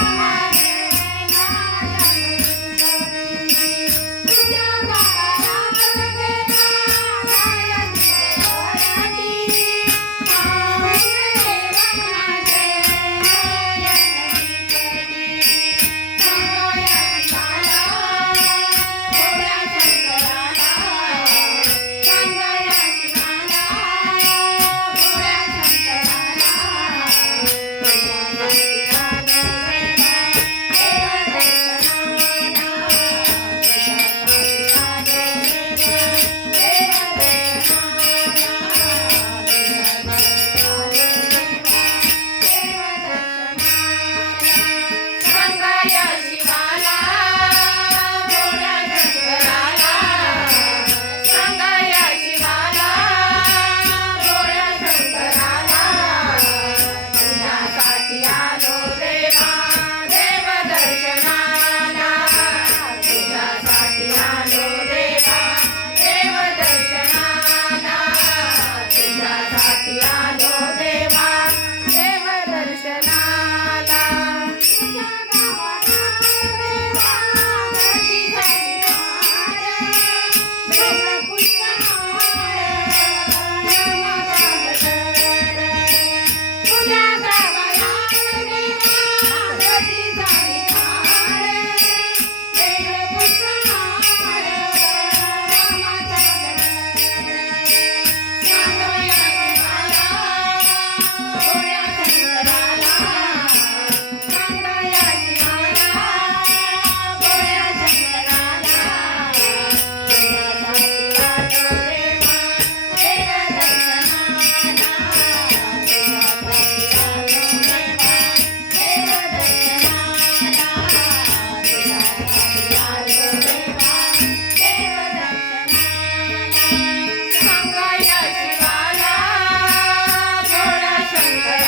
Bye. Jaya Shiva. Yeah.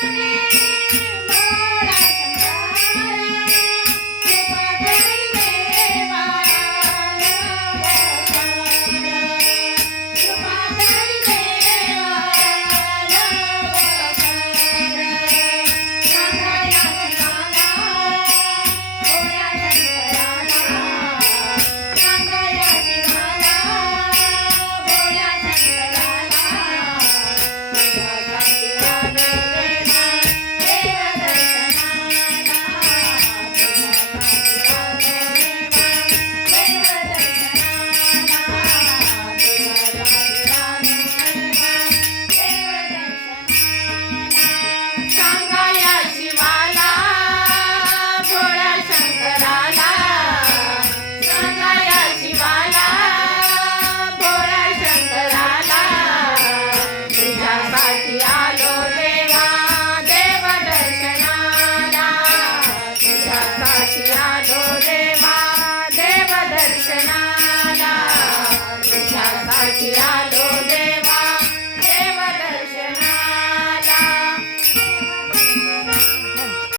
Thank you.